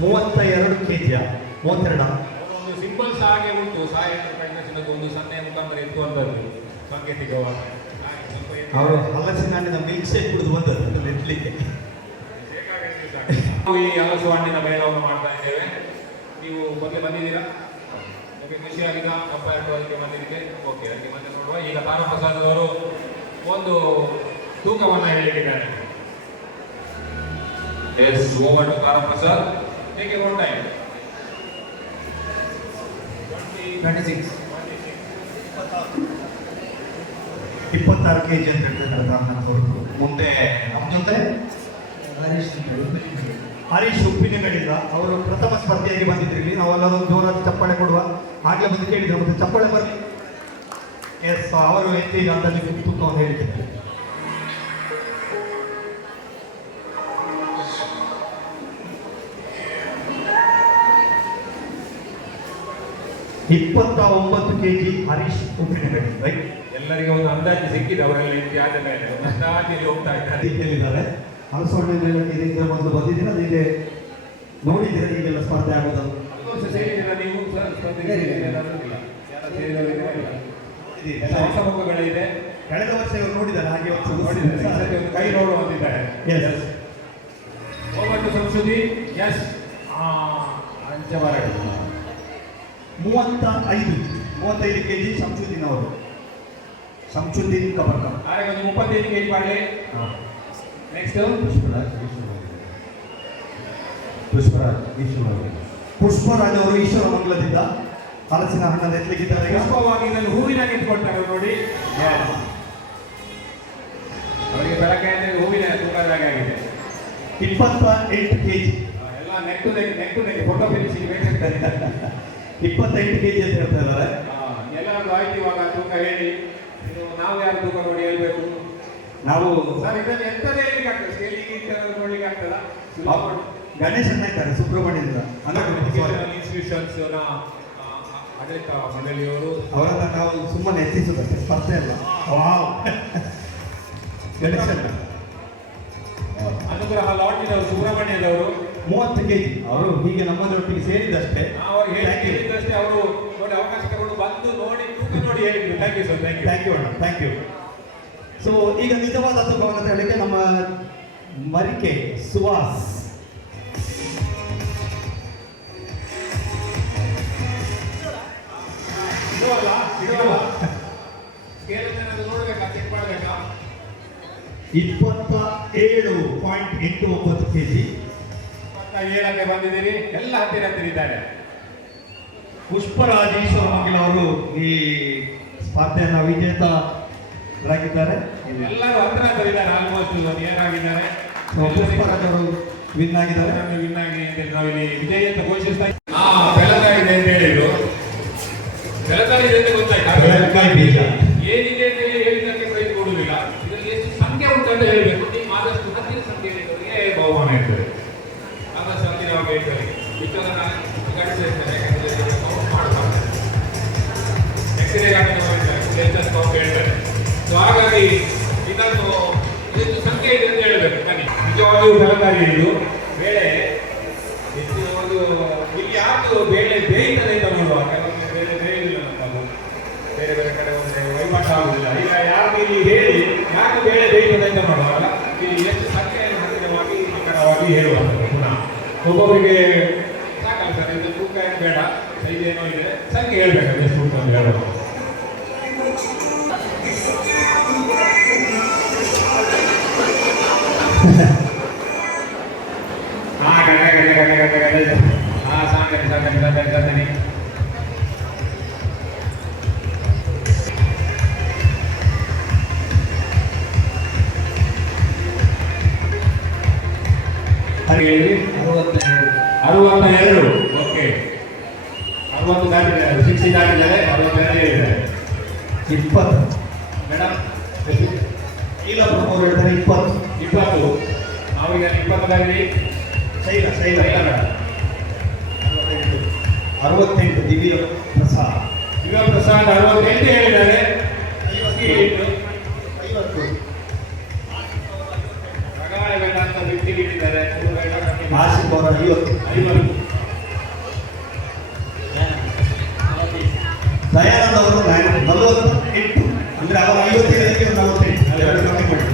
32 kg. 32. ಒಂದು symbols ಹಾಗೆ ಉಂಟು 100 ಒಂದು ಸನ್ನೆ ಮುಖಾಂತರ ಎತ್ತುವಂಥದ್ದು ಸಾಂಕೇತಿಕವಾಗಿ. ಅವರು ಹಲಸಿನ ಹಣ್ಣಿನ ಮಿಲ್ಕ್ ಶೇಕ್ ಕುಡಿದು ಬಂದದ್ದು ನೆಟ್ಲಿಕ್ಕೆ. ನಾವು ಈ ಹಲಸು ಹಣ್ಣಿನ ಮೇಳವನ್ನು ಮಾಡ್ತಾ ಇದ್ದೇವೆ. ನೀವು ಮೊದಲೇ ಬಂದಿದ್ದೀರಾ? ಓಕೆ, ಖುಷಿಯಾಗಿದ್ದ ಕಂಪೇರ್ ಟು ಅದಕ್ಕೆ ಬಂದಿದ್ದಕ್ಕೆ. ಓಕೆ, ಅದಕ್ಕೆ ಮತ್ತೆ ನೋಡುವ. ಈಗ ತಾರಾಪ್ರಸಾದ್ ಅವರು ಒಂದು ತೂಕವನ್ನು ಹೇಳಿದ್ದಾರೆ. Yes, over to Taraprasad. Take a own time. 26 26 kg ಅಂತ ಹೇಳ್ತಾರೆ ರಾಮನಾಥ್. ಮುಂದೆ ನಮ್ಮ ಜೊತೆ ಹರೀಶ್ ಉಪ್ಪಿನಗಳಿಂದ ಅವರು ಪ್ರಥಮ ಸ್ಪರ್ಧೆಯಾಗಿ ಬಂದಿದ್ರು. ಇಲ್ಲಿ ನಾವೆಲ್ಲರೂ ಜೋರಾದ ಚಪ್ಪಾಳೆ ಕೊಡುವ. ಆಗ್ಲೇ ಬಂದು ಕೇಳಿದ್ರು, ಮತ್ತೆ ಚಪ್ಪಾಳೆ ಬರಲಿ. ಎಸ್, ಅವರು ಎತ್ತೀಗ ಅಂತ ತೂಕವನ್ನು ಹೇಳಿದ್ದಾರೆ. $29 kg ಹರೀಶ್ ಉಪ್ಪಿನಗಡಿ. ರೈಟ್, ಎಲ್ಲರಿಗೂ ಒಂದು ಅಂದಾಜು ಸಿಕ್ಕಿದೆ. ಅವರೆಲ್ಲ ಇಂತಿ ಆದ ಮೇಲೆ ಒಂದು ಅಂದಾಜಿಗೆ ಹೋಗ್ತಾ ಇದ್ದಾರೆ. ಹೇಳಿದ್ದಾರೆ. ಹಲಸು ಇದರಿಂದ ಮೊದಲು ಬಂದಿದ್ದೀರಾ, ಅದಕ್ಕೆ ನೋಡಿದ್ದೀರಾ ಈಗೆಲ್ಲ ಸ್ಪರ್ಧೆ ಆಗೋದು? ಸೇರಿದ್ದೀರಾ ನೀವು? ಹೊಸ ಮುಖಗಳಿದೆ. ಕಳೆದ ವರ್ಷ ಇವರು ನೋಡಿದ್ದಾರೆ, ಹಾಗೆ ನೋಡಿದ್ದಾರೆ, ಕೈ ನೋಡುವಂತಿದ್ದಾರೆ. ಓವರ್ ಸಂಸ್ಕೃತಿ. ಎಸ್, ಅಂಚಮಾರ 35 kg ಶಂಶುದ್ದೀನ್ ಅವರು. ಶಂಶುದ್ದೀನ್ ಕಬರ್ಕ. ಹಾಗೆ ಒಂದು 35 kg ಮಾಡಲಿ. ನೆಕ್ಸ್ಟ್ ಪುಷ್ಪರಾಜ್ ಅವರು ಈಶ್ವರ ಮಂಗಲದಿಂದ ಹಲಸಿನ ಹಣ್ಣನ್ನು ಎತ್ತಲಿಕ್ಕಿದ್ದಾರೆ. ಪುಷ್ಪವಾಗಿ ಇದನ್ನು ಹೂವಿನಾಗ ಇಟ್ಕೊಳ್ತಾರೆ ನೋಡಿ. ಅವರಿಗೆ ಬೆಳಗ್ಗೆ ಹೂವಿನ ತೂಕದಾಗ ಆಗಿದೆ. 28 kg. ಎಲ್ಲ ನೆಕ್ಟು ಫೋಟೋ ಫಿನಿಶಿಂಗ್ ಬೇಕಾಗ್ತದೆ. 28 kg ಅಂತ ಹೇಳ್ತಾ ಇದ್ದಾರೆ. ಎಲ್ಲರೂ ಆಯ್ತು. ಇವಾಗ ತೂಕ ಹೇಳಿ. ನಾವು ಯಾರು ತೂಕ ನೋಡಿ ಹೇಳ್ಬೇಕು? ನಾವು ಸರ್ ಇದನ್ನು ಎಂತದೇ ಹೇಳಲಿಕ್ಕೆ ಆಗ್ತದೆ, ಸ್ಕೇಲಿಂಗ್ ನೋಡ್ಲಿಕ್ಕೆ ಆಗ್ತದ? ಗಣೇಶ್ ಅಣ್ಣ ಇದ್ದಾರೆ ಸುಬ್ರಹ್ಮಣ್ಯದಿಂದ, ಇನ್ಸ್ಟಿಟ್ಯೂಷನ್ಸ್ ಆಡಳಿತ ಮಂಡಳಿಯವರು. ಅವರನ್ನ ನಾವು ಸುಮ್ಮನೆ ಎತ್ತಿಸಬೇಕು, ಸ್ಪರ್ಧೆ ಅಲ್ಲ. ಗಣೇಶ್ ಅಣ್ಣ ಅನುಗ್ರಹ ಲಾಡ್ಜಿನವರು ಸುಬ್ರಹ್ಮಣ್ಯದವರು 30 kg. ಅವರು ಹೀಗೆ ನಮ್ಮದೊಟ್ಟಿಗೆ ಸೇರಿದಷ್ಟೇ, ಹೇಳಿದ್ದಷ್ಟೇ. ಅವರು ನೋಡಿ ಅವಕಾಶ ತಗೊಂಡು ಬಂದು ನೋಡಿ ತೂಕ ನೋಡಿ ಹೇಳಿದ್ರು. Thank you sir. Thank you ಅಣ್ಣ, ಥ್ಯಾಂಕ್ ಯು. ಸೊ ಈಗ ನಿಜವಾದ ತೂಕವನ್ನು ಹೇಳಲಿಕ್ಕೆ ನಮ್ಮ ಮರಿಕೆ ಸುವಾಸ್. ನೋಡ್ಬೇಕಾ, ಚೆಕ್ ಮಾಡ್ಬೇಕಾ? 27.89 kg. 27ಕ್ಕೆ ಬಂದಿದ್ದೀರಿ. ಎಲ್ಲ ಹತ್ತಿರ ಇದ್ದಾರೆ. ಪುಷ್ಪರಾಜ್ ಈಶ್ವರ ಮಂಗಲ ಅವರು ಈ ಸ್ಪರ್ಧೆಯನ್ನು ವಿಜೇತರಾಗಿದ್ದಾರೆ. ಎಲ್ಲರೂ ಹತ್ತಿರ ಇದ್ದಾರೆ. ಆಲ್ಮೋಸ್ಟ್ ನಿಯರ್ ಆಗಿದ್ದಾರೆ. ಪುಷ್ಪರಾಜ್ ಅವರು ವಿನ್ ಆಗಿದ್ದಾರೆ. ವಿನ್ ಆಗಿ ನಾವಿಲ್ಲಿ ವಿಜಯ ಅಂತ ಘೋಷಿಸ್ತಾ ಬೆಳಗಾವಿ ಇದೆ ಅಂತ ಹೇಳಿದ್ರು. ಬೆಳಗಾವಿ ಇದೆ ಅಂತ ಗೊತ್ತಾಯ್ತು. ಏನಿದೆ ಅಂತ ಹೇಳಿದ್ದಕ್ಕೆ ಪ್ರೈಸ್ ಕೊಡುವುದಿಲ್ಲ. ಇದರಲ್ಲಿ ಎಷ್ಟು ಸಂಖ್ಯೆ ಉಂಟು ಅಂತ ಹೇಳಬೇಕು. ನೀವು ಆದಷ್ಟು ಹತ್ತಿರ ಸಂಖ್ಯೆ ಬಹುಮಾನ ಇರ್ತದೆ. ಆದಷ್ಟು ಹತ್ತಿರವಾಗಿ ಹೇಳ್ತಾರೆ. ಇಷ್ಟೊಂದು ಗಡಿಸಿರ್ತಾರೆ. ಮಾಡಬಾರ್ದು. ಎಕ್ಸ್ರೇ ಹೇಳ್ತಾರೆ. ಸೊ ಹಾಗಾಗಿ ಇದನ್ನು ಎಷ್ಟು ಸಂಖ್ಯೆ ಇದೆ ಅಂತ ಹೇಳಬೇಕು. ನಿಜವಾಗಿಯೂ ಬೆಳಗಾವಿ ಇದು ಬೇಳೆ ಹೆಚ್ಚು ಒಂದು ಇಲ್ಲಿ ಯಾವುದು ಬೇಳೆ ಬೇಯ್ತದೆ ಅಂತ ನೋಡುವ. ಕೆಲವೊಮ್ಮೆ ಬೇಳೆ ಬೇಯುವುದಿಲ್ಲ ನಮ್ಮದು. ಬೇರೆ ಬೇರೆ ಕಡೆ ಒಂದು ವಹಿವಾಟು ಆಗುವುದಿಲ್ಲ. ಈಗ ಯಾರು ಇಲ್ಲಿ ಹೇಳಿ ಯಾಕೆ ಬೇಳೆ ಬೇಯ್ತದೆ ಅಂತ ನೋಡುವಾಗ ಇಲ್ಲಿ ಎಷ್ಟು ಸಂಖ್ಯೆಯನ್ನು ಹತ್ತಿರವಾಗಿ ನಿಖರವಾಗಿ ಹೇಳುವಂಥದ್ದು. ಪುನಃ ಒಬ್ಬೊಬ್ಬರಿಗೆ ಸಾಕಲ್ಲ ಸರ್, ಇದು ತೂಕ ಏನು ಬೇಡ, ಸೈಜ್ ಏನೋ ಇದೆ, ಸಂಖ್ಯೆ ಹೇಳ್ಬೇಕು. ಎಷ್ಟು ತೂಕ ಅಂತ ಹೇಳುವ. ಸಾಕನಿ. ಅರವತ್ತೆರಡು. ಓಕೆ, 60 ದಾಟಿದ್ದಾರೆ. 60 ದಾಟಿದ್ದಾರೆ. 62 ಹೇಳಿದ್ದಾರೆ. 20 ಮೇಡಮ್ ಇಲ್ಲ ಪ್ರಮೋದ್ ಹೇಳ್ತಾರೆ 20. ನಾವೀಗ 20 ದಾಟಿ. ಶೈಲ 68. ದಿವ್ಯ ಪ್ರಸಾದ್ 68 ಹೇಳಿದ್ದಾರೆ. 50 ರಗಾಳೆ ಬೇಡ ಅಂತ 50 ಇಟ್ಟಿದ್ದಾರೆ. ಆಸಿಫ್ ಅವರ 50. 50. ದಯಾನಂದ್ ಅವರು 48. ಅಂದ್ರೆ ಅವರು 57ಕ್ಕೆ 48 ಎರಡು ಕಮ್ಮಿ ಮಾಡಿ.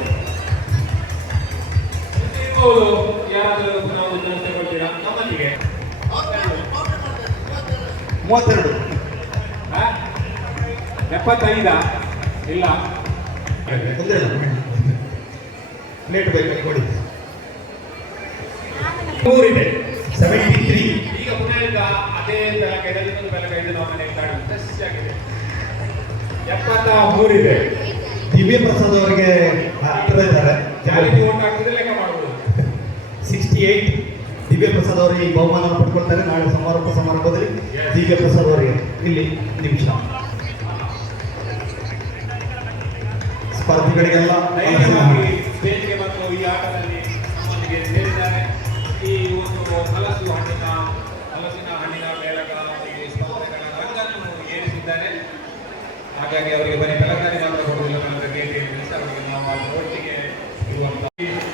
ಹೌದು, ಯಾರಾದರೂ ನಾವು ತಗೊಳ್ತೀರಾ ನಮ್ಮಲ್ಲಿಗೆ 32. 75 ಇಲ್ಲ ತೊಂದರೆ ಇಲ್ಲ, ಪ್ಲೇಟ್ ಬೇಕು ಕೊಡಿ. 3 ಇದೆ. 73. ಈಗ ಪುನಃ ಅದೇ ಬೆಳಕೈದಲ್ಲಿ ಒಂದು ಬೆಳಕೈದು ನಾವು ಮನೆಗೆ ಕಾಣುತ್ತೆ ಫ್ರೆಶ್ ಆಗಿದೆ. 73 ಇದೆ. ದಿವ್ಯ ಪ್ರಸಾದ್ ಅವರಿಗೆ ಹತ್ತಿರ ಇದ್ದಾರೆ. ಜಾಲಿಗೆ ಓಟ್ ಹಾಕಿದ್ರೆ ಲೆಕ್ಕ ಮಾಡಬಹುದು. 68. ದಿವ್ಯ ಪ್ರಸಾದ್ ಅವರು ಈ ಬಹುಮಾನವನ್ನು ಪಡ್ಕೊಳ್ತಾರೆ. ನಾಳೆ ಸಮಾರಂಭದಲ್ಲಿ Yes. ದಿವ್ಯ ಪ್ರಸಾದ್ ಅವರಿಗೆ ಇಲ್ಲಿ ನಿಮಿಷ ಸ್ಪರ್ಧಿಗಳಿಗೆಲ್ಲ ಧೈರ್ಯವಾಗಿ ಸ್ಟೇಜ್ಗೆ ಬಂದು ಈ ಆಟದಲ್ಲಿ ನಮ್ಮೊಂದಿಗೆ ಸೇರಿದ್ದಾರೆ. ಈ ಒಂದು ಹಲಸಿನ ಹಣ್ಣಿನ ಮೇಳಕ ಈ ಸ್ಪರ್ಧೆಗಳ ರಂಗನ್ನು ಏರಿಸಿದ್ದಾರೆ. ಹಾಗಾಗಿ ಅವರಿಗೆ ಬರೀ ಬೆಳಗಾವಿ ಮಾತ್ರ ಕೊಡುವುದಿಲ್ಲ, ಅವರಿಗೆ ನಾವು ಒಟ್ಟಿಗೆ ಇರುವಂತ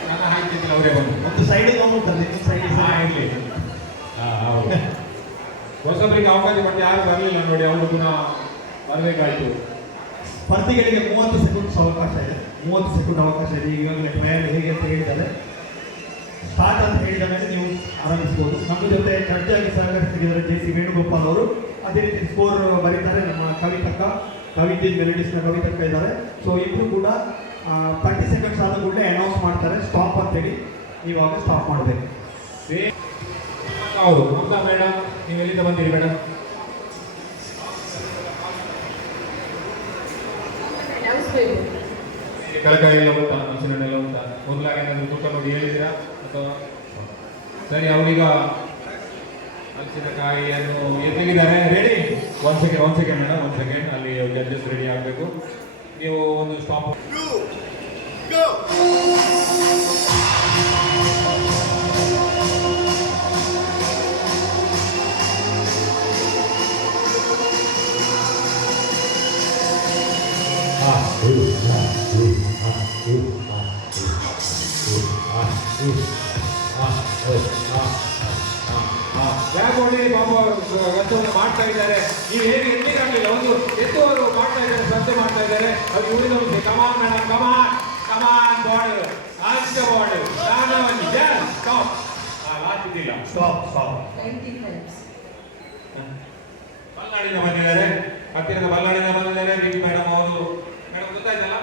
ನನ್ನ ಹಾಕಿದ್ದಲ್ಲಿ ಅವರೇ ಬಂದು ಒಂದು ಸೈಡ್ ನೋಡ್ತಾರೆ, ಇನ್ನೊಂದು ಸೈಡ್ ಇರಲಿ. ಹೌದು, ಹೊಸಬರಿಗೆ ಅವಕಾಶ ಕೊಟ್ಟು ಯಾರು ಬರಲಿಲ್ಲ ನೋಡಿ, ಅವರು ಪುನಃ ಬರಬೇಕಾಯ್ತು. ಸ್ಪರ್ಧಿಗಳಿಗೆ 30 ಸೆಕೆಂಡ್ಸ್ ಅವಕಾಶ ಇದೆ. 30 ಸೆಕೆಂಡ್ ಅವಕಾಶ ಇದೆ. ಈಗಾಗಲೇ ಟ್ರಯಲ್ ಹೇಗೆ ಅಂತ ಹೇಳಿದ್ದಾರೆ. ಸ್ಟಾರ್ಟ್ ಅಂತ ಹೇಳಿದ ಮೇಲೆ ನೀವು ಆರಂಭಿಸಬಹುದು. ನಮ್ಮ ಜೊತೆ ಜಡ್ಜ್ ಆಗಿ ಸಹಕರಿಸಿದ್ದಾರೆ JC ವೇಣುಗೋಪಾಲ್ ಅವರು. ಅದೇ ರೀತಿ ಸ್ಕೋರ್ ಬರೀತಾರೆ ನಮ್ಮ ಕವಿತಕ್ಕ, ಕವಿತೆ ಮೆಲಡಿಸ್ನ ಕವಿತಕ್ಕ ಇದ್ದಾರೆ. ಸೊ ಇಬ್ಬರು ಕೂಡ 30 ಸೆಕೆಂಡ್ಸ್ ಆದ ಕೂಡಲೇ ಅನೌನ್ಸ್ ಮಾಡ್ತಾರೆ ಸ್ಟಾಪ್ ಅಂತೇಳಿ. ಇವಾಗ ಸ್ಟಾಪ್ ಮಾಡಬೇಕು. ಹೌದು, ಮಮತಾ ಮೇಡಮ್, ನೀವು ಎಲ್ಲಿಂದ ಬಂದಿರಿ ಮೇಡಮ್? ತರಕಾರಿ ಎಲ್ಲ ಉಂಟಾ, ಹಸಿರೆಲ್ಲ ಉಂಟಾ? ಮೊದಲಾಗ ಏನಾದರೂ ತೂಕ ನೋಡಿ ಹೇಳಿದ್ದೀರಾ ಅಥವಾ? ಸರಿ, ಅವರೀಗ ಹಲಸಿನಕಾಯಿಯನ್ನು ಎಲ್ಲಿದ್ದಾರೆ? Ready? One second madam, 1 second. ಅಲ್ಲಿ ಜಡ್ಜಸ್ ರೆಡಿ ಆಗಬೇಕು. ನೀವು ಒಂದು ಸ್ಟಾಪ್. ಯಾಕೆ ಹೊಡೀರಿ ಬಾಬು ಅವರು ಕೆಲಸವನ್ನು ಮಾಡ್ತಾ ಇದ್ದಾರೆ. ನೀವು ಹೇಗೆ ಎಲ್ಲಿಗಾಗಲಿಲ್ಲ, ಒಂದು ಎತ್ತುವರು ಮಾಡ್ತಾ ಇದ್ದಾರೆ, ಸ್ಪರ್ಧೆ ಮಾಡ್ತಾ ಇದ್ದಾರೆ. ಅವ್ರಿಗೆ ಉಳಿದ ಮುಂದೆ ಕಮಾನ್ ಮೇಡಮ್, ಕಮಾನ್ ಬಾರ್ಡ್, ಆಚೆ ಬಾರ್ಡ್, ನಾನವನ್ನಿ ಸ್ಟಾಪ್. ಲಾಸ್ಟ್ ಇದ್ದಿಲ್ಲ, ಸ್ಟಾಪ್. ಮಲ್ನಾಡಿನ ಬಂದಿದ್ದಾರೆ, ಹತ್ತಿರದ ಮಲ್ನಾಡಿನ ಬಂದಿದ್ದಾರೆ. ಡಿ ಮೇಡಮ್ ಅವರು, ಮೇಡಮ್ ಗೊತ್ತಾಯ್ತಲ್ಲ,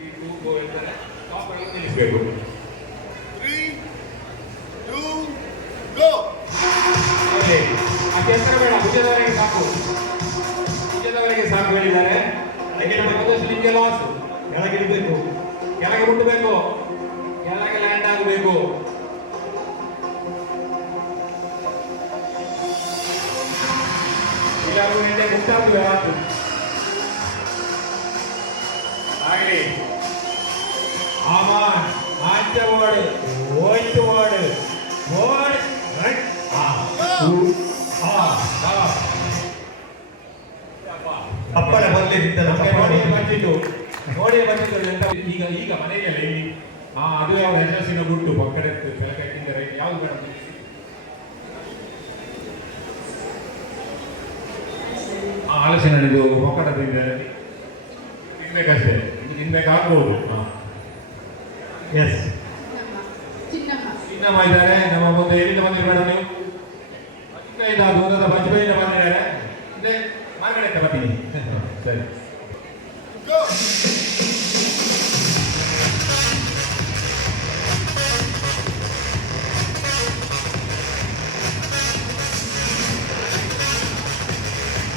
ಈ ಟೂ ಹೇಳ್ತಾರೆ, ಸ್ಟಾಪ್ ಎಲ್ಲ ನಿಲ್ಲಿಸಬೇಕು. 3, 2, go! ಆ ಕೆಸರ ಬೇಡ, ಭುಜದವರೆಗೆ ಸಾಕು ಹೇಳಿದ್ದಾರೆ. ನಿಮಗೆ ಲಾಸ್. ಕೆಳಗಿಡಬೇಕು, ಕೆಳಗೆ ಮುಟ್ಟಬೇಕು, ಕೆಳಗೆ ಲ್ಯಾಂಡ್ ಆಗಬೇಕು. ಎಲ್ಲರೂ ನಿನ್ನೆ ಮುಟ್ಟಾಗ್ತದೆ ರಾತ್ರಿ ಆಗಲಿ. ಆಮಾನ್ ಆಚೆ ಓಡು, ಹೋಯ್ತು ಓಡು, ಓಡ್ ರೈಟ್. ಅಪ್ಪನ ಬರಲಿ ಬಂದಿತ್ತು ಈಗ ಮನೆಗೆಲ್ಲ ಇಲ್ಲಿ ಅದು ಯಾವ ಹೆಸರಿನ ಗುಟ್ಟು ಪಕ್ಕದ ಬೆಳಕಿಂದ ರೈಟ್ ಯಾವ್ದು ಮೇಡಮ್? ಹಲಸಿನ ಹಣ್ಣಿದು ಪಕ್ಕಡದಿಂದ ತಿನ್ಬೇಕಷ್ಟೇ, ತಿನ್ಬೇಕಾಗ್ಬೋದು. ಎಸ್. ಚಿನ್ನಮ್ಮ ಇದ್ದಾರೆ ನಮ್ಮ ಮುಂದೆ. ಎಲ್ಲಿಂದ ಬಂದಿರಿ ಮೇಡಮ್ ನೀವು? ಬಜ್ಪೆಯಿಂದ, ದೂರದ ಬಜ್ಪೆಯಿಂದ ಬಂದಿದ್ದಾರೆ. ಮುಂದೆ ಮಾರ್ಗಡೆ ಅಂತ ಬರ್ತೀನಿ. ಸರಿ, Go!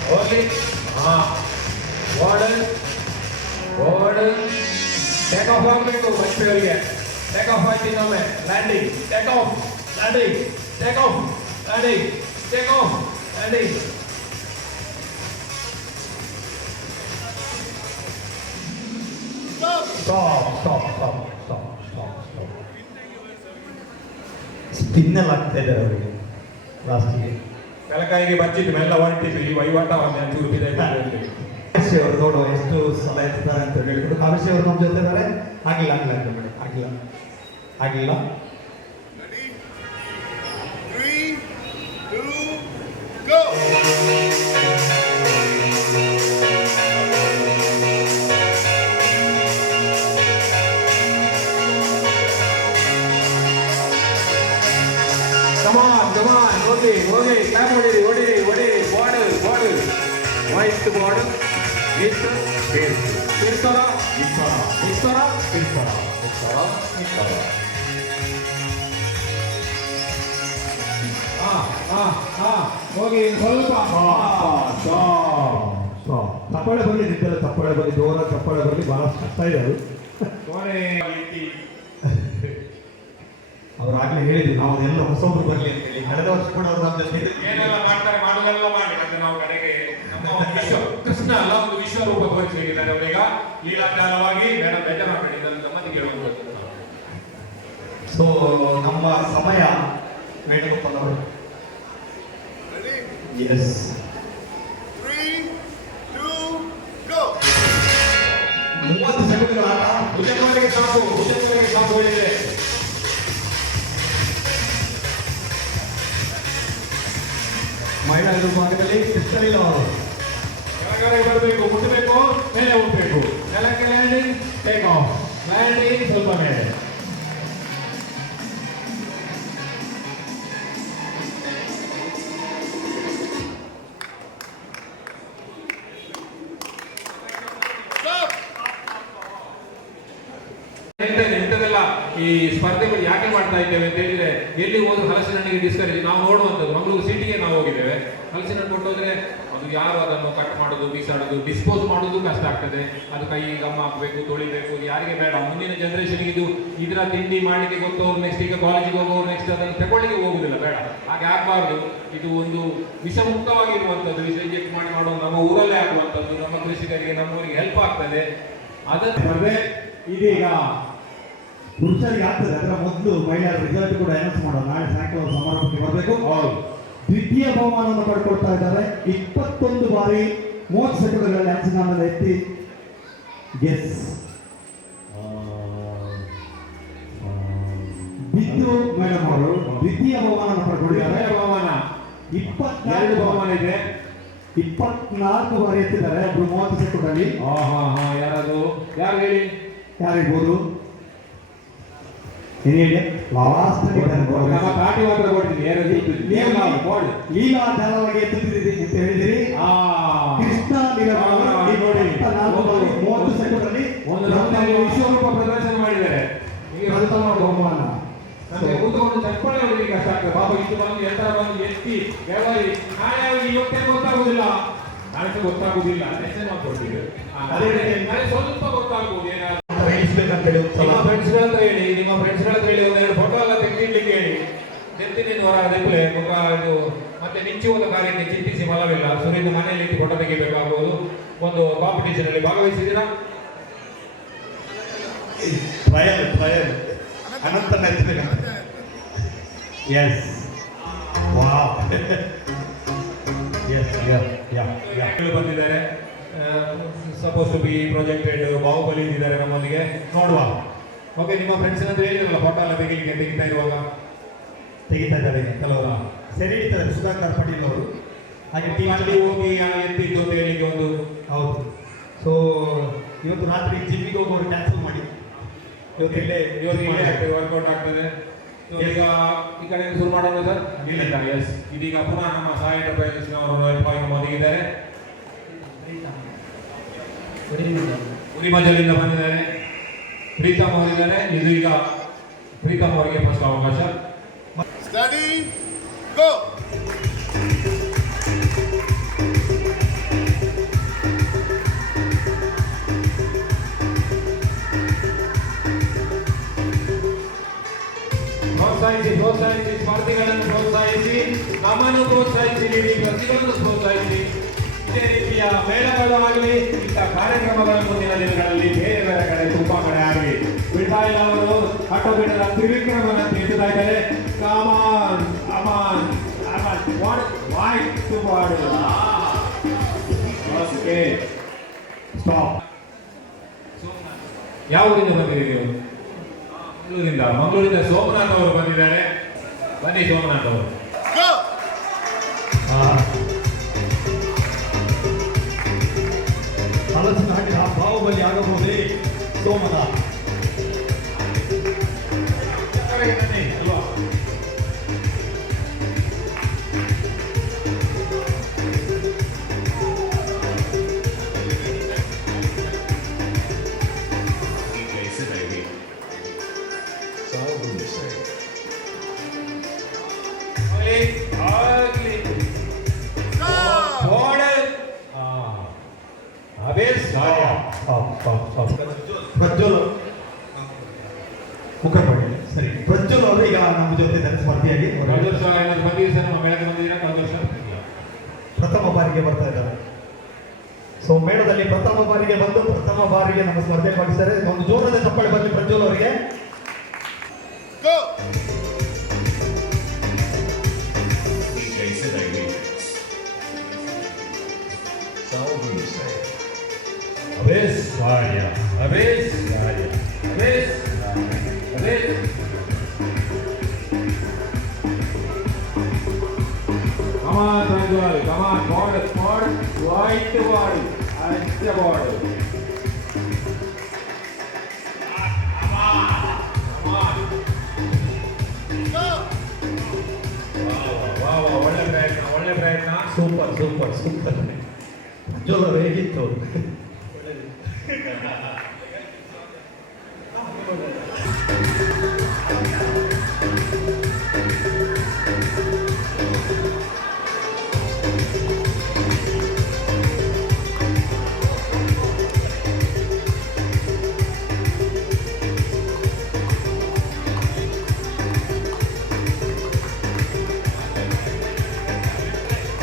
ಹೋಗ್ಲಿ. ಓರ್ಡರ್ ಟೇಕ್ ಆಫ್ ಆಗಬೇಕು. ಬಜ್ಪೆಯವರಿಗೆ ಟೇಕ್ ಆಫ್ ಆಯ್ತು. ಇನ್ನೊಮ್ಮೆ landing, take off, landing, take off, landing, take off, landing. Stop. ಸ್ಪಿನ್ನೆಲ್ಲ ಆಗ್ತಾ ಇದ್ದಾರೆ ಅವರಿಗೆ ಲಾಸ್ಟಿಗೆ. ತಲಕಾಯಿಗೆ ಬಚ್ಚಿಟ್ಟು ಮೆಲ್ಲ ಹೊರಟಿದ್ದು ಈ ವಹಿವಾಟ ಚೂರು ಕಾವೇಶಿ ಅವರು ನೋಡುವ ಎಷ್ಟು ಸಲ ಎತ್ತಾರೆ ಅಂತ ಹೇಳಿದ್ರು. ಕಾವೇಶಿ ಅವರು ನಮ್ಮ ಜೊತೆ ಇದ್ದಾರೆ. ಆಗಿಲ್ಲ. Ready? ಕಮಾನ್ ಹೋಗಿ ಕ್ಲಾಪ್ ಹೊಡಿರಿ ಬಾರ್ಡರ್ ವೈಟ್ ಬಾರ್ಡರ್ ಇಸ್ತರ ಹೋಗಿ ಸ್ವಲ್ಪ ಚಪ್ಪಾಳೆ ಬರಲಿ ನಿಂತೆಲ್ಲ ಚಪ್ಪಾಳೆ ಬರಲಿ ಜೋರ ಚಪ್ಪಾಳೆ ಬರಲಿ ಬಹಳ ಕಷ್ಟ ಇದೆ ಅದು ಅವ್ರು ಆಗ್ಲೇ ಹೇಳಿದ್ರು ನಾವು ಎಲ್ಲ ಹೊಸಬ್ರು ಬರಲಿ ಅಂತ ಹೇಳಿ ಕಳೆದ ವರ್ಷ ಕೂಡ ಅವ್ರು ನಮ್ಮ ಜೊತೆ ಇದ್ರು. ಏನೆಲ್ಲ ಮಾಡ್ತಾರೆ ಮಾಡೋದೆಲ್ಲ ಮಾಡಿ ಮತ್ತೆ ನಾವು ಕಡೆಗೆ ನಮ್ಮ ಕೃಷ್ಣ ಅಲ್ಲ ಒಂದು ವಿಶ್ವರೂಪ ತೋರಿಸಿದ್ದಾರೆ ಅವರೀಗ ಲೀಲಾಚಾರವಾಗಿ ಮೇಡಮ್ ಬೇಜಾರು ಮಾಡಬೇಡಿ ಇದನ್ನು ಗಮ್ಮತ್ತಿಗೆ ಹೇಳಬಹುದು. ಸೊ ನಮ್ಮ ಸಮಯ ವೇಣುಗೋಪಾಲ್ ಅವರು Ready? S 3, 2, go. 30 ಸೆಕೆಂಡ್ಗಳ ಆಟ ಭುಜಂಗವರೆಗೆ ಸಾಕು ಹೇಳಿದೆ. ಮಹಿಳಾ ವಿಭಾಗದಲ್ಲಿ ಕೃಷ್ಣಲೀಲಾ ಅವರು ಕೆಳಗಡೆ ಬರಬೇಕು, ಮುಟ್ಟಬೇಕು, ಮೇಲೆ ಹೋಗ್ಬೇಕು. ನೆಲಕ್ಕೆ ಲ್ಯಾಂಡಿಂಗ್, ಟೇಕ್ ಆಫ್, ಲ್ಯಾಂಡಿಂಗ್ ಸ್ವಲ್ಪ ಮೇಲೆ. Stop. ಇಂಥದ್ದೆಲ್ಲ ಈ ಸ್ಪರ್ಧೆಗಳು ಯಾಕೆ ಮಾಡ್ತಾ ಇದ್ದೇವೆ ಅಂತ ಹೇಳಿದ್ರೆ ಎಲ್ಲಿ ಹೋದ್ರು ಹಲಸಿನ ಹಣ್ಣಿಗೆ ಡಿಸ್ಕರೇಜ್ ನಾವು ನೋಡುವಂಥದ್ದು. ಮಂಗಳೂರು ಸಿಟಿಗೆ ನಾವು ಹೋಗಿದ್ದೇವೆ. ಹಲಸಿನ ಹಣ್ಣು ಕೊಟ್ಟೋದ್ರೆ ಅದು ಯಾರು ಅದನ್ನು ಕಟ್ ಮಾಡೋದು, ಬೀಸಾಡೋದು, ಡಿಸ್ಪೋಸ್ ಮಾಡೋದು ಕಷ್ಟ ಆಗ್ತದೆ. ಅದು ಕೈ ಗಮ್ಮ ಹಾಕಬೇಕು, ತೊಳಿಬೇಕು, ಯಾರಿಗೆ ಬೇಡ. ಮುಂದಿನ ಜನರೇಷನ್ಗೆ ಇದು ಇದರ ತಿಂಡಿ ಮಾಡಲಿಕ್ಕೆ ಗೊತ್ತವ್ರು ನೆಕ್ಸ್ಟ್ ಈಗ ಕಾಲೇಜಿಗೆ ಹೋಗೋರು ನೆಕ್ಸ್ಟ್ ಅದನ್ನು ತಗೊಳ್ಳಿಕ್ಕೆ ಹೋಗುದಿಲ್ಲ, ಬೇಡ. ಹಾಗೆ ಆಗಬಾರ್ದು. ಇದು ಒಂದು ವಿಷಮುಕ್ತವಾಗಿರುವಂಥದ್ದು. ವಿಷ ಇಂಜೆಕ್ಟ್ ಮಾಡುವ ನಮ್ಮ ಊರಲ್ಲೇ ಆಗುವಂಥದ್ದು. ನಮ್ಮ ಕೃಷಿಕರಿಗೆ ನಮ್ಮವರಿಗೆ ಹೆಲ್ಪ್ ಆಗ್ತದೆ. ಅದನ್ನು ಇದೀಗ ಪುರುಷರಿಗೆ ಆಗ್ತದೆ. ಅದರ ಮೊದಲು ಮಹಿಳೆಯರ ರಿಸಲ್ಟ್ ಕೂಡ ಅನೌನ್ಸ್ ಮಾಡೋಣ. ನಾಳೆ ಸಾಯಂಕಾಲ ಸಮಾರಂಭಕ್ಕೆ ಬರಬೇಕು. ದ್ವಿತೀಯ ಬಹುಮಾನವನ್ನು ಪಡ್ಕೊಳ್ತಾ ಇದ್ದಾರೆ. 21 ಬಾರಿ 30 ಸೆಕೆಂಡ್ಗಳಲ್ಲಿ ಅಂಚಿನ ಎತ್ತಿ ಗೆಸ್ ಬಿದ್ದು ಮೇಡಮ್ ಅವರು ದ್ವಿತೀಯ ಬಹುಮಾನವನ್ನು ಪಡ್ಕೊಂಡಿದ್ದಾರೆ. ಬಹುಮಾನ 24 ಬಹುಮಾನ ಇದೆ. 24 ಬಾರಿ ಎತ್ತಿದ್ದಾರೆ. ಒಬ್ರು 30 ಸೆಕೆಂಡ್ ಅಲ್ಲಿ. ಯಾರದು? ಯಾರು ಹೇಳಿ? ಯಾರಿರ್ಬೋದು? ಲಾಸ್ಟ್ ನಮ್ಮ ಪಾರ್ಟಿ ಮಾತ್ರ ಕೊಡ್ತೀನಿ. ಲೀಲಾ ಧಾರಾವಾಹಿ ಎತ್ತುತ್ತಿದ್ದೀರಿ ಅಂತ ಹೇಳಿದಿರಿ. ಕೃಷ್ಣ ಲೀಲಾ ನೋಡಿ 30 ಸೆಕೆಂಡ್ ಅಲ್ಲಿ ಒಂದು ರೌಂಡಲ್ಲಿ ವಿಶ್ವರೂಪ ಪ್ರದರ್ಶನ ಮಾಡಿದ್ದಾರೆ. ಈಗ ಪ್ರಥಮ ಬಹುಮಾನ. ನಮಗೆ ಕೂತ್ಕೊಂಡು ಚಪ್ಪಾಳೆ ಹೊಡಿಲಿಕ್ಕೆ ಕಷ್ಟ ಆಗ್ತದೆ. ಪಾಪ ಇಷ್ಟು ಬಂದು ಎತ್ತರ ಬಂದು ಎತ್ತಿ ವ್ಯವಹಾರಿ ನಾಳೆ ಇವತ್ತೇ ಗೊತ್ತಾಗುದಿಲ್ಲ, ನಾಳೆ ಗೊತ್ತಾಗುದಿಲ್ಲ. ಟೆನ್ಷನ್ ಮಾಡ್ಕೊಡ್ತೀವಿ. ನಾಳೆ ಸ್ವಲ್ಪ ಗೊತ್ತಾಗ್ಬೋದು ಏನಾದ್ರು. ನಿಮ್ಮ ಫ್ರೆಂಡ್ಸ್ಗಳ ಹತ್ರ ಹೇಳಿ, ನಿಮ್ಮ ಫ್ರೆಂಡ್ಸ್ಗಳ ಹತ್ರ ಹೇಳಿ ಒಂದೆರಡು ಫೋಟೋ ಎಲ್ಲ ತೆಗೆದಿಡ್ಲಿಕ್ಕೆ ಹೇಳಿ. ನೆತ್ತಿನ ಹೊರ ಅದಕ್ಕೆ ಮುಖ ಇದು ಮತ್ತೆ ನಿಚ್ಚಿ ಒಂದು ಕಾರ್ಯಕ್ಕೆ ಚಿಂತಿಸಿ ಫಲವಿಲ್ಲ. ಸುರಿದು ಮನೆಯಲ್ಲಿ ಇಟ್ಟು ಫೋಟೋ ತೆಗಿಬೇಕಾಗಬಹುದು. ಒಂದು ಕಾಂಪಿಟೇಷನ್ ಅಲ್ಲಿ ಭಾಗವಹಿಸಿದ್ದೀರಾ? ಟ್ರಯಲ್ ಅನಂತ ನೆಚ್ಚಬೇಕಂತ. ಎಸ್ ವಾವ್ ಎಸ್ ಬಂದಿದ್ದಾರೆ. Suppose to be projected Baahubali ಇದ್ದಾರೆ ನಮ್ಮೊಂದಿಗೆ. ನೋಡುವ. ಓಕೆ, ನಿಮ್ಮ ಫ್ರೆಂಡ್ಸ್ ಅಂತ ಹೇಳಿದ್ರಲ್ಲ ಫೋಟೋ ಎಲ್ಲ ತೆಗಿತಾ ಇರುವಾಗ ತೆಗಿತಾ ಇದ್ದಾರೆ ಕೆಲವರು. ಸರಿ ಇರ್ತಾರೆ ಸುಧಾಕರ್ ಪಾಟೀಲ್ ಅವರು. ಹಾಗೆ ಅಲ್ಲಿ ಹೋಗಿ ಎತ್ತಿದ್ದು ಅಂತ ಹೇಳಿಕ್ಕೆ ಒಂದು. ಹೌದು. ಸೊ ಇವತ್ತು ರಾತ್ರಿ ಜಿಮ್ಮಿಗೆ ಹೋಗೋರು ಕ್ಯಾನ್ಸಲ್ ಮಾಡಿ ಇವತ್ತು ಇಲ್ಲೇ ವರ್ಕೌಟ್ ಆಗ್ತದೆ. So, ಈಗ ಈ ಕಡೆ ಶುರು ಮಾಡೋಣ ಸರ್. ಎಸ್, ಇದೀಗ ಪುನಃ ನಮ್ಮ ಸಾಯಿ ಎಂಟರ್ಪ್ರೈಸಸ್ನವರು ಎಂಪ್ಲಾಯಿ ಒದಗಿದ್ದಾರೆ. ಉರಿಮಜಲಿಂದ ಬಂದಿದ್ದಾರೆ ಪ್ರೀತಮ್ ಅವರಿದ್ದಾರೆ. ಇದು ಈಗ ಪ್ರೀತಮ್ ಅವರಿಗೆ ಫಸ್ಟ್ ಅವಕಾಶ. Steady, go. ಪ್ರೋತ್ಸಾಹಿಸಿ ಸ್ಪರ್ಧಿಗಳನ್ನು ಪ್ರೋತ್ಸಾಹಿಸಿ, ನಮ್ಮನ್ನು ಪ್ರೋತ್ಸಾಹಿಸಿ, ಇಡೀ ಪ್ರತಿಯೊಂದು ಪ್ರೋತ್ಸಾಹಿಸಿ. ಇದೇ ರೀತಿಯ ಮೇಳಗಳಾಗಲಿ ಇಂಥ ಕಾರ್ಯಕ್ರಮಗಳ ಮುಂದಿನ ದಿನಗಳಲ್ಲಿ ಬೇರೆ ಬೇರೆ ಕಡೆ ತುಂಬಾ ಕಡೆ ಆಗಲಿ. ಬಿಡ್ತಾಯಿಲ್ಲ ಅವರು ಹಠಬಿಡದ ತ್ರಿವಿಕ್ರಮನ ತಿಳಿಸ್ತಾ ಇದ್ದಾರೆ. ಕಮಾನ್ ಕಮಾನ್ ಓಕೆ ಸ್ಟಾಪ್. ಯಾವ ಊರಿಂದ ಬಂದಿರಿ ನೀವು? ಮಂಗಳೂರಿಂದ ಸೋಮನಾಥ್ ಅವರು ಬಂದಿದ್ದಾರೆ. ಬನ್ನಿ ಸೋಮನಾಥ್ ಅವರು. Go. ಹಲಸಿನ ಹಣ್ಣಿನ ಬಾಹುಬಲಿ ಆಗಬಹುದೇ ಸೋಮನಾಥ್. ಅಲ್ವಾ? ಆಗ್ಲಿ ಆಗ್ಲಿ. Stop. ಬಾರ್ಡರ್ ಅಬೇಸ್ ಪ್ರಜ್ವಲ್ ಮುಖಂಡ ಸರಿ. ಪ್ರಜ್ವಲ್ ಅವರು ಈಗ ನಮ್ಮ ಜೊತೆ ಇದ್ದಾರೆ ಸ್ಪರ್ಧೆಯಾಗಿ. ಕಳೆದ ವರ್ಷ ಏನಾದ್ರು ಬಂದಿದ್ದೀರಾ? ನಮ್ಮ ಮೇಳಕ್ಕೆ ಬಂದಿದ್ದೀರಾ ಕಳೆದ ವರ್ಷ? ಪ್ರಥಮ ಬಾರಿಗೆ ಬರ್ತಾ ಇದ್ದಾರೆ. ಸೊ ಮೇಳದಲ್ಲಿ ಪ್ರಥಮ ಬಾರಿಗೆ ಬಂದು ಪ್ರಥಮ ಬಾರಿಗೆ ನಮ್ಮ ಸ್ಪರ್ಧೆ ಮಾಡಿದ್ದಾರೆ. ಒಂದು ಜೋರದ ಚಪ್ಪಾಳೆ ಬರಲಿ ಪ್ರಜ್ವಲ್ ಅವರಿಗೆ. Go. ಅಬೇಸ್ ಕಾರ್ಯ ಅಬೇಸ್ ಕಾರ್ಯ ಅಬೇಸ್ ಅಬೇಸ್. Come on, Pranjal. Come on, border, border, right border, and the border. Come on. Stop. Wow, ಒಳ್ಳೆ ಪ್ರಯತ್ನ. Super super super. ಪ್ರಜ್ವಲ್ ಅವರು ಹೇಗಿತ್ತು?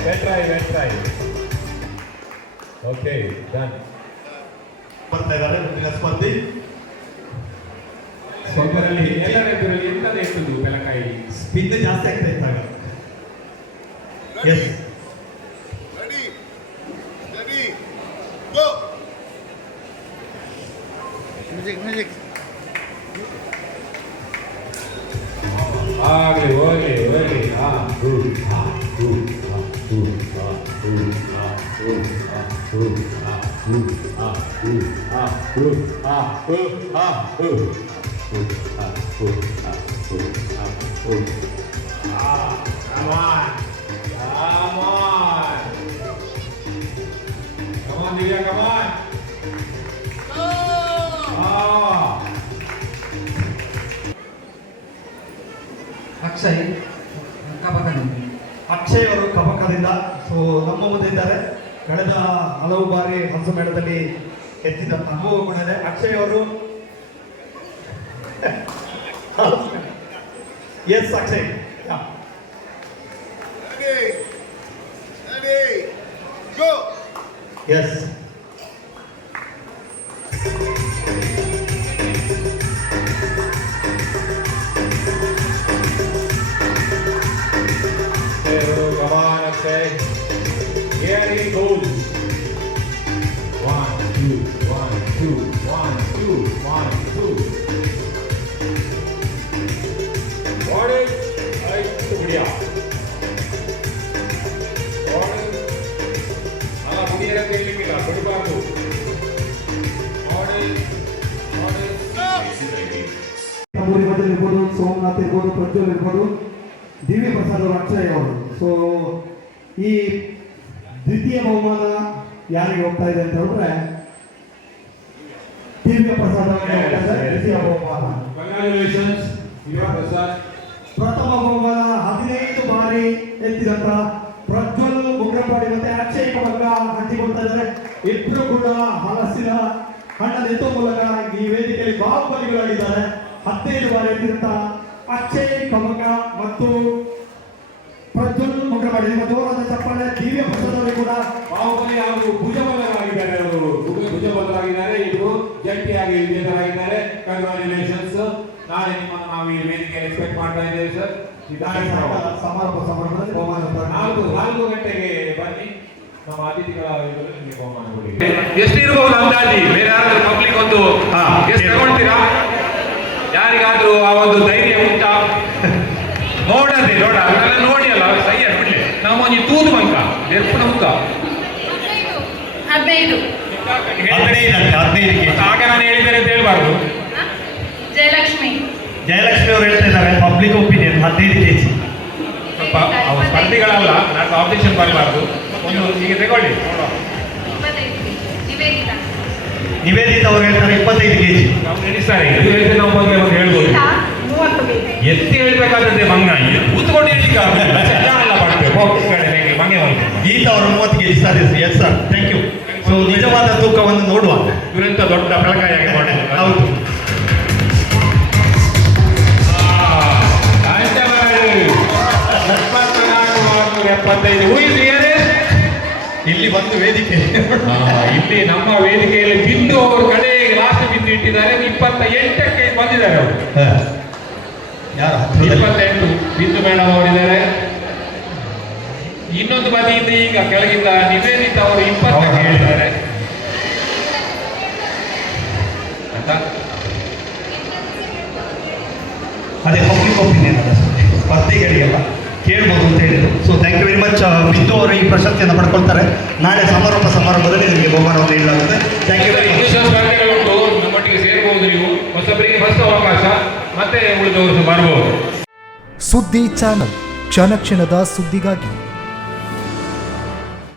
Well try. Okay, done. ಬರ್ತಾ ಇದ್ದಾರೆ ಮುಂದಿನ ಸ್ಪರ್ಧಿ. ಸ್ವಲ್ಪರಲ್ಲಿ ಎಲ್ಲರ ಎದುರಲ್ಲಿ ಎಂತದೇ ಇರ್ತದೆ ಬೆಲಕಾಯಿ. ಸ್ಪಿನ್ ಜಾಸ್ತಿ ಆಗ್ತಾ ಇದ್ದಾಗ. Ready. Yes Ready. Steady. Go. Music. ಆಗ್ಲಿ ಹೋಗ್ಲಿ Come on, Divya, come on. Akshay ಕಬಕದಿಂದ. Akshay ಅವರು ಕಬಕದಿಂದ. ಸೊ ನಮ್ಮ ಮುಂದೆ ಇದ್ದಾರೆ. ಕಳೆದ ಹಲವು ಬಾರಿ ಹಂಸ ಮೇಳದಲ್ಲಿ ಹೆಚ್ಚಿದ ಅನುಭವ ಕೂಡ ಇದೆ. ಅಕ್ಷಯ್ ಅವರು yes Akshay. Ready. Go. Yes Come on, Akshay. Here he goes. 1, 2, 1, 2, 1, 2, 1, 2. What is right to Budia? What is Budia ಕೇಳಲಿಕ್ಕಿಲ್ಲ ಬಿಡಬಾರ್ದು. What is ನಮ್ಮೂರಿ ಮಧ್ಯೆ ಇರ್ಬೋದು, ಸೋಮನಾಥ್ ಇರ್ಬೋದು, ಪ್ರಜ್ವಲ್ ಇರ್ಬೋದು, ದಿವ್ಯ ಪ್ರಸಾದ್ ಅವರು, ಅಕ್ಷಯ್ ಅವರು. ಸೊ ಈ ದ್ವಿತೀಯ ಬಹುಮಾನ ಯಾರಿಗೆ ಹೋಗ್ತಾ ಇದೆ ಅಂತ ಹೇಳಿದ್ರೆ ದಿವ್ಯ ಪ್ರಸಾದ್ ಅವರಿಗೆ ಹೋಗ್ತಾ ಇದೆ ದ್ವಿತೀಯ ಬಹುಮಾನ. Congratulations, Divya Prasad. ಪ್ರಥಮ ಬಹುಮಾನ 15 ಬಾರಿ ಎತ್ತಿದಂತ ಪ್ರಜ್ವಲ್ ಮುಗ್ರಪಾಡಿ ಮತ್ತೆ ಅಕ್ಷಯ್ ಕಬಕ ಹಂಚಿಕೊಳ್ತಾ ಇದ್ದಾರೆ. ಇಬ್ಬರು ಕೂಡ ಹಲಸಿನ ಹಣ್ಣನ್ನು ಎತ್ತುವ ಮೂಲಕ ಈ ವೇದಿಕೆಯಲ್ಲಿ ಬಾಹುಬಲಿಗಳಾಗಿದ್ದಾರೆ. 15 ಬಾರಿ ಎತ್ತಿದಂತ ಅಕ್ಷಯ್ ಕಬಕ ಮತ್ತು ಪ್ರಜ್ವಲ್ ಮುಗ್ರಪಾಡಿ. ನಿಮ್ಮ ಜೋರಾದ ಚಪ್ಪಾಳೆ ದಿವ್ಯ ಪ್ರಸಾದ್ ಅವರಿಗೆ ಕೂಡ. ಬಾಹುಬಲಿ ಹಾಗೂ ಭುಜಬಲರಾಗಿದ್ದಾರೆ. ಅವರು ಭುಜಬಲರಾಗಿದ್ದಾರೆ. ಇವರು ಜಂಟಿಯಾಗಿ ವಿಜೇತರಾಗಿದ್ದಾರೆ. ಕಂಗ್ರಾಚುಲೇಷನ್ಸ್. ನಾಳೆ ನಿಮ್ಮನ್ನು ನಾವು ಈ ವೇದಿಕೆಯಲ್ಲಿ ಎಕ್ಸ್ಪೆಕ್ಟ್ ಮಾಡ್ತಾ ಇದ್ದೇವೆ ಸರ್. ಸಮಾರಂಭದಲ್ಲಿ ಬಹುಮಾನ 4 ಗಂಟೆಗೆ ಬನ್ನಿ. ನಮ್ಮ ಅತಿಥಿಗಳ ಇದರಲ್ಲಿ ನಿಮಗೆ ಬಹುಮಾನ ಕೊಡಿ. ಎಷ್ಟು ಇರಬಹುದು ಅಂದಾಜಿ? ಬೇರೆ ಯಾರಾದ್ರೂ ಪಬ್ಲಿಕ್ ಒಂದು ಎಷ್ಟು ತಗೊಳ್ತೀರಾ? ಯಾರಿಗಾದ್ರೂ ಆ ಒಂದು ಧೈರ್ಯ ಉಂಟಾ? ನೋಡದೆ ಅದನ್ನೆಲ್ಲ ನೋಡಿ ಅಲ್ಲ ಸಹಿ ಬಿಡ್ಲಿ. ನಾವು ಒಂದು ತೂದು ಬಂಕ ಎರ್ಪುಣ ಮುಖ 15 ಹಾಗೆ ನಾನು ಹೇಳಿದ್ದೇನೆ ಅಂತ ಹೇಳ್ಬಾರ್ದು. ಜಯಲಕ್ಷ್ಮಿ ಅವರು ಹೇಳ್ತಾ ಇದ್ದಾರೆ ಪಬ್ಲಿಕ್ ಒಪಿನಿಯನ್ 15 kg. ಸ್ವಲ್ಪ ಅವ್ರ ಸ್ಪರ್ಧಿಗಳಲ್ಲ, ನಾನು ಆಬ್ಜೆಕ್ಷನ್ ಬರಬಾರ್ದು. ಒಂದು ಈಗ ತಗೊಳ್ಳಿ ನೋಡುವ. 25 ನಿವೇದಿತ ಅವರು ಹೇಳ್ತಾರೆ 25 kg. ನಾವು ಎಣಿಸ್ತಾರೆ ಇದು ಹೇಳ್ತೇವೆ. ನಾವು ಬಗ್ಗೆ ಹೇಳ್ಬೋದು. 30 ಎತ್ತಿ ಹೇಳ್ಬೇಕಾದ್ರೆ ಮಂಗ ಕೂತ್ಕೊಂಡು ಹೇಳಿಕ್ಕೆ ಸರಿ yes sir, thank you. So ನಿಜವಾದ ತೂಕವನ್ನು ನೋಡುವ. ಇವರೆಂತ ದೊಡ್ಡ ಬೆಳಕಾಯಾಗಿ ಮಾಡಿದ್ರು. ಹೌದು. ಇಲ್ಲಿ ಬಂದು ವೇದಿಕೆ ಇಲ್ಲಿ ನಮ್ಮ ವೇದಿಕೆಯಲ್ಲಿ ಬಿಂದು ಅವರು ಕಡೆ ಲಾಸ್ಟ್ ಬಿಂದು ಇಟ್ಟಿದ್ದಾರೆ. 28ಕ್ಕೆ ಬಂದಿದ್ದಾರೆ ಅವರು. ಯಾರು 28 ಬಿಂದು ಮೇಡಮ್ ಅವರಿದ್ದಾರೆ. ಇನ್ನೊಂದು ಬದಿಯಿಂದ ಈಗ ಕೆಳಗಿಂದ ನಿವೇದಿತ ಅವರು 20ಕ್ಕೆ ಹೇಳಿದ್ದಾರೆ ಅಂತ. ಅದೇ ಪಬ್ಲಿಕ್ ಒಪಿನಿಯನ್ ಅಲ್ಲ ಸ್ಪರ್ಧಿಗಳಿಗೆಲ್ಲ ಕೇಳ್ಬೋದು ಅಂತ ಹೇಳಿದ್ರು. So thank you very much. Bindu ಅವರು ಈ ಪ್ರಶಸ್ತಿಯನ್ನು ಪಡ್ಕೊಳ್ತಾರೆ. ನಾಳೆ ಸಮಾರೋಪ ಸಮಾರಂಭದಲ್ಲಿ ನಿಮಗೆ ಬಹುಮಾನವನ್ನು ನೀಡಲಾಗುತ್ತೆ. Thank you very much. ಇನ್ನೂ ಸ್ಪರ್ಧೆಗಳುಂಟು, ನಮ್ಮೊಟ್ಟಿಗೆ ಸೇರಬಹುದು ನೀವು. ಹೊಸಬರಿಗೆ ಫಸ್ಟ್ ಅವಕಾಶ, ಮತ್ತೆ ಉಳಿದವರು ಬರಬಹುದು. ಸುದ್ದಿ ಚಾನಲ್ ಕ್ಷಣ ಕ್ಷಣದ ಸುದ್ದಿಗಾಗಿ